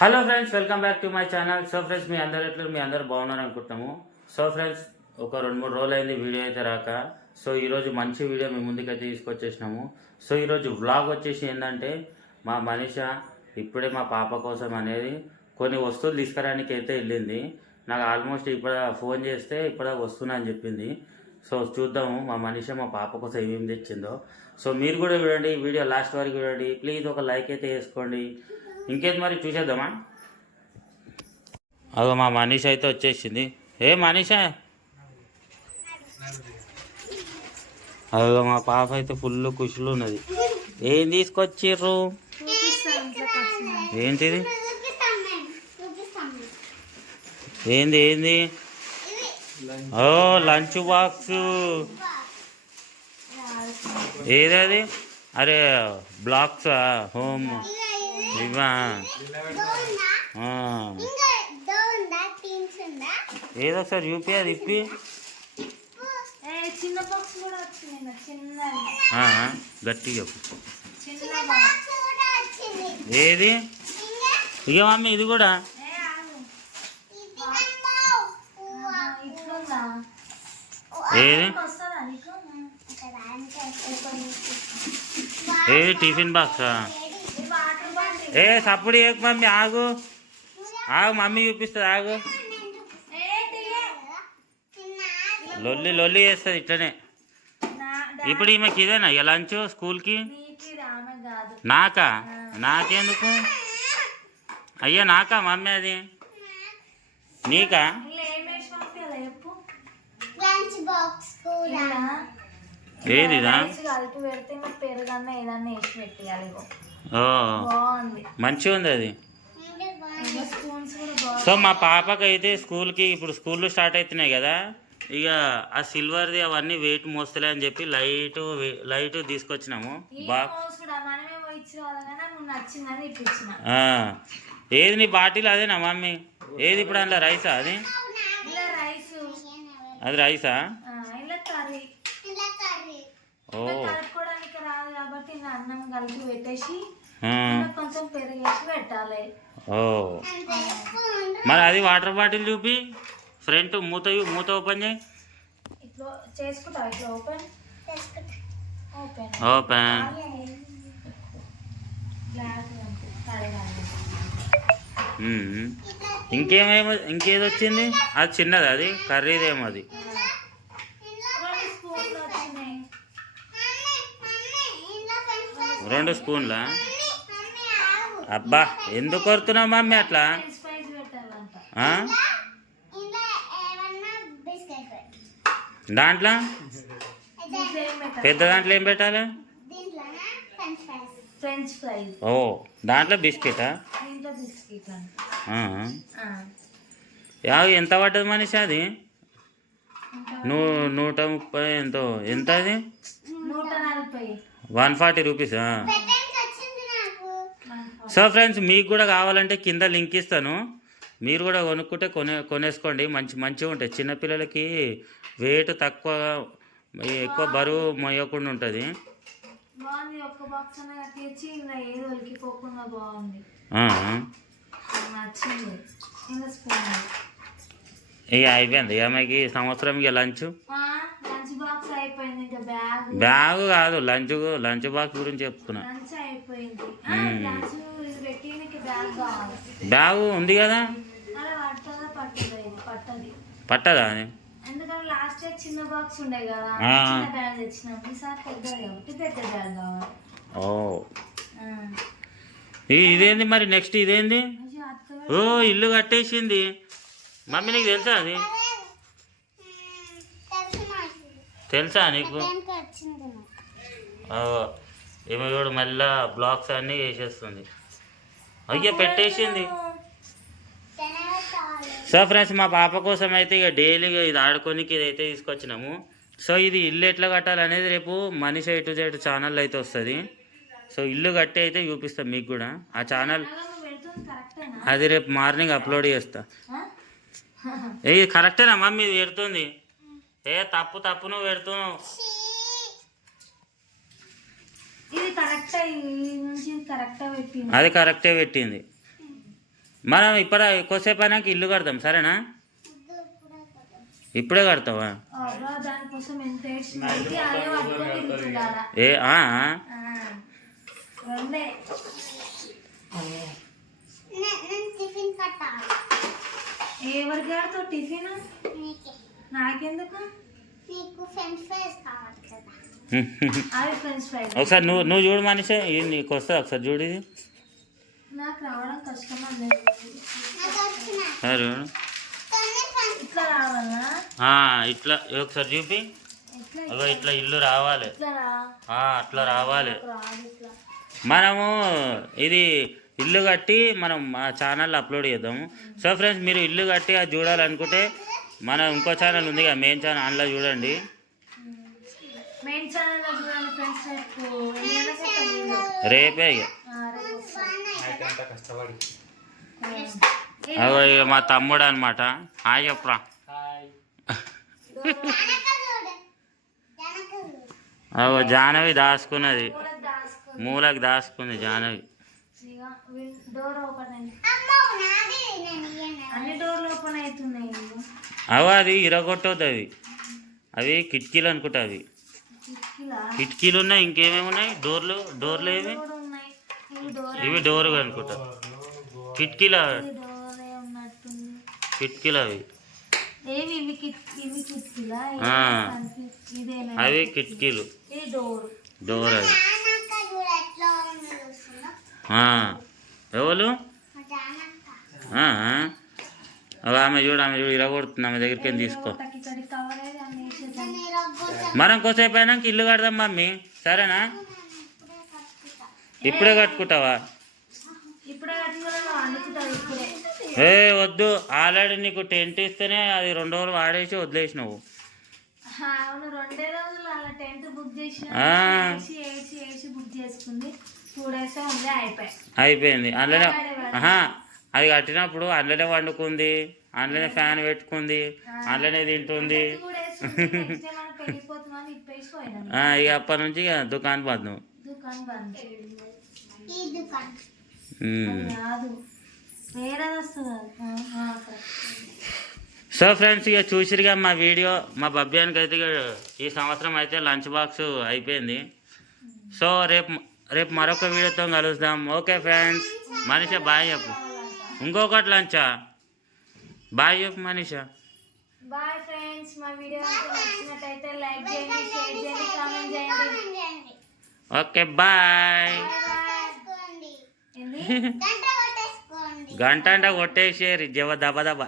Hello friends welcome back to my channel. So friends మీ అందరు ఎట్లు మీ అందరు బాగున్నారు అనుకుంటున్నాము. సో ఫ్రెండ్స్ ఒక రెండు మూడు రోజులు అయింది వీడియో అయితే రాక. సో ఈరోజు మంచి వీడియో మీ ముందుకైతే తీసుకొచ్చేసినాము. సో ఈరోజు వ్లాగ్ వచ్చేసి ఏంటంటే మా మనిష ఇప్పుడే మా పాప కోసం అనేది కొన్ని వస్తువులు తీసుకురానికి అయితే వెళ్ళింది. నాకు ఆల్మోస్ట్ ఇప్పుడు ఫోన్ చేస్తే ఇప్పుడు వస్తున్నా అని చెప్పింది. సో చూద్దాము మా మనిషి మా పాప కోసం ఏమేమి తెచ్చిందో. సో మీరు కూడా చూడండి వీడియో లాస్ట్ వరకు చూడండి. ప్లీజ్ ఒక లైక్ అయితే వేసుకోండి. ఇంకేది మరి చూసేద్దామా? అదో మా మనీష అయితే వచ్చేసింది. ఏ మనీష? అదో మా పాప అయితే ఫుల్ ఖుషులు ఉన్నది. ఏం తీసుకొచ్చిర్రు? ఏంటిది? ఏంది ఏంది? ఓ లంచ్ బాక్స్. ఏదది అరే బ్లాక్స్ హోమ్. ఇవా. ఏదో ఒకసారి చూపి అది ఇప్పి. చిన్న బాక్స్ కూడా వచ్చింది నా చిన్న ఆ, గట్టిగా చెప్పు. చిన్న బాక్స్. ఏది? ఇక? మమ్మీ ఇది కూడా. ఏది? ఏది? టిఫిన్ బాక్సా? ఏ సప్పుడు ఏక మమ్మీ ఆగు. ఆగు మమ్మీ చూపిస్తుంది ఆగు. లొల్లి లొల్లి చేస్తుంది ఇట్లనే. ఇప్పుడు ఈమెకి ఇదేనా ఇక లంచ్ స్కూల్కి? నీకు? నాకా నాకెందుకు? అయ్యా నాకా మమ్మీ అది? నీకా? ఏదిదా? రైస్ కలిపి పెడితే ఇంకా ఏదన్నా వేసి పెట్టేయాలి మంచిగా ఉంది అది. సో మా పాపకి అయితే స్కూల్కి ఇప్పుడు స్కూళ్ళు స్టార్ట్ అవుతున్నాయి కదా. ఇక ఆ సిల్వర్ది అవన్నీ వెయిట్ మోస్తలే అని చెప్పి లైట్ లైట్ తీసుకొచ్చినాము. ఏది నీ బాటిల్ అదేనా మమ్మీ? ఏది ఇప్పుడు అందులో రైసా అది? అది రైసా? ఓ. అన్నం కలిపి పెట్టేసి కొంచెం పెరిగేసి పెట్టాలి. ఓ. మరి అది వాటర్ బాటిల్ చూపి ఫ్రంట్ మూత మూత ఓపెన్ చేయి. ఇట్లా చేసుకుంటావు ఇట్లా ఓపెన్. ఇంకేమేమో ఇంకేది వచ్చింది? అది చిన్నది అది కర్రీదేమో అది. రెండు స్పూన్ల? అబ్బా ఎందుకు కొడుతున్నావు మమ్మీ అట్లా? దాంట్లో? పెద్ద దాంట్లో ఏం పెట్టాలి? ఓ దాంట్లో బిస్కెటా? ఎంత పడ్డది మనిషి అది? నూ నూట ముప్పై ఎంతో ఎంత అది? వన్ ఫార్టీ రూపీసా? సో ఫ్రెండ్స్ మీకు కూడా కావాలంటే కింద లింక్ ఇస్తాను. మీరు కూడా కొనుక్కుంటే కొనే కొనేసుకోండి. మంచి మంచిగా ఉంటాయి. చిన్నపిల్లలకి వెయిట్ తక్కువ ఎక్కువ బరువు మొయ్యకుండా ఉంటుంది. ఇంకా అయిపోయింది ఈ సంవత్సరం ఇక లంచ్? బ్యాగ్. కాదు లంచ్ లంచ్ బాక్స్ గురించి చెప్తున్నా. బ్యాగ్ ఉంది కదా? అలా పట్టదా కావాలి. ఓ. ఇదేంది మరి నెక్స్ట్ ఇదేంది? ఓ ఇల్లు కట్టేసింది. మమ్మీ నీకు తెలుసా అది? తెలుసు నాకు తెలుసా నీకు? పెట్టడానికి వచ్చింది నాకు ఓ, ఈమె కూడా మళ్ళా బ్లాక్స్ అన్నీ వేసేస్తుంది. అయ్యో పెట్టేసింది. సో ఫ్రెండ్స్ మా పాప కోసం అయితే ఇక డైలీగా ఇది ఆడుకోనికి ఇదైతే తీసుకొచ్చినాము. సో ఇది ఇల్లు ఎట్లా కట్టాలనేది రేపు మనిషి ఎటు జెడ్ ఛానల్ అయితే వస్తుంది. సో ఇల్లు కట్టి అయితే చూపిస్తాం మీకు కూడా. ఆ ఛానల్ అది రేపు మార్నింగ్ అప్లోడ్ చేస్తా? ఏ ఇది కరెక్టేనా మమ్మీ పెడుతుంది? ఏ తప్పు తప్పు నువ్వు పెడుతున్నావు. ఇది కరెక్ట్ నుంచి కరెక్ట్ పెట్టింది. అది కరెక్టే పెట్టింది. మనం ఇప్పుడు ఎక్కువసేపు అయినాక ఇల్లు కడతాం సరేనా? ఇప్పుడే కడతావా? ఏ ఆ? రెండే. నేను టిఫిన్ కట్టాలి ఎవరికి ఆడుతావు టిఫిన్? నీకే. నాకెందుకు? ఒకసారి నువ్వు నువ్వు చూడు మనిషి నీకు వస్తుంది ఒకసారి చూడు ఇది? ఇట్లా ఒకసారి చూపి. ఇట్లా అగో ఇట్లా? ఇల్లు రావాలి. అట్లా రావాలి. మనము ఇది ఇల్లు కట్టి మనం మా ఛానల్లో అప్లోడ్ చేద్దాము. సో ఫ్రెండ్స్ మీరు ఇల్లు కట్టి అది చూడాలనుకుంటే మన ఇంకో ఛానల్ ఉంది కదా మెయిన్ ఛానల్ అందులో చూడండి మెయిన్ ఛానల్లో చూడండి ఫ్రెండ్స్ రేపు ఇక. మా తమ్ముడు అనమాట హాయ్ చెప్పరా. అగో జానవి దాచుకున్నది. మూలకు దాచుకుంది. జానవి. అగో అది ఇరగొట్టవుతుంది అవి అవి కిటికీలు అనుకుంటా అవి కిటికీలా? కిటికీలు ఉన్నాయి ఇంకేమేమి ఉన్నాయి? డోర్లు డోర్లు ఉన్నాయి. ఇవి డోర్ అనుకుంటా. కిటికీలు? ఇది డోరే ఉన్నట్టుంది. కిటికీలు అవి. అవి కిటికీలు. డోర్. డోర్ అవి. ఎవరు? అగో ఆమె చూడు ఆమె చూడు ఇరగొడుతుంది ఆమె దగ్గరికి తీసుకో. మనం కోసేపు అయినాక ఇల్లు కడదాం మమ్మీ. సరేనా? ఇప్పుడే కట్టుకుంటా ఇప్పుడే కట్టుకుంటావా ఏ వద్దు. ఆల్రెడీ నీకు టెంట్ ఇస్తేనే అది రెండు రోజులు వాడేసి వదిలేసినావు అయిపోయింది. అందులోనే ఆహా అది కట్టినప్పుడు అందులోనే వండుకుంది. అందులోనే ఫ్యాన్ పెట్టుకుంది అందులోనే తింటుంది. ఇక అప్పటి నుంచి ఇక దుకాణం బంద్. సో ఫ్రెండ్స్ ఇక చూసిరుగా మా వీడియో మా బబ్యానికి అయితే ఈ సంవత్సరం అయితే లంచ్ బాక్స్ అయిపోయింది. సో రేపు రేపు మరొక వీడియోతో కలుద్దాం. ఓకే ఫ్రెండ్స్ మనీషా బాయ్ చెప్పు. ఇంకొకటి లంచా? బాయ్ చెప్పు మనీషా బాయ్ ఫ్రెండ్స్ మా వీడియో కనుక నచ్చినట్టయితే లైక్ చేయండి షేర్ చేయండి కామెంట్ చేయండి. ఓకే బాయ్ కొట్టేసుకోండి ఏంది గంట అంటే కొట్టేసేరి జవ దబ దబ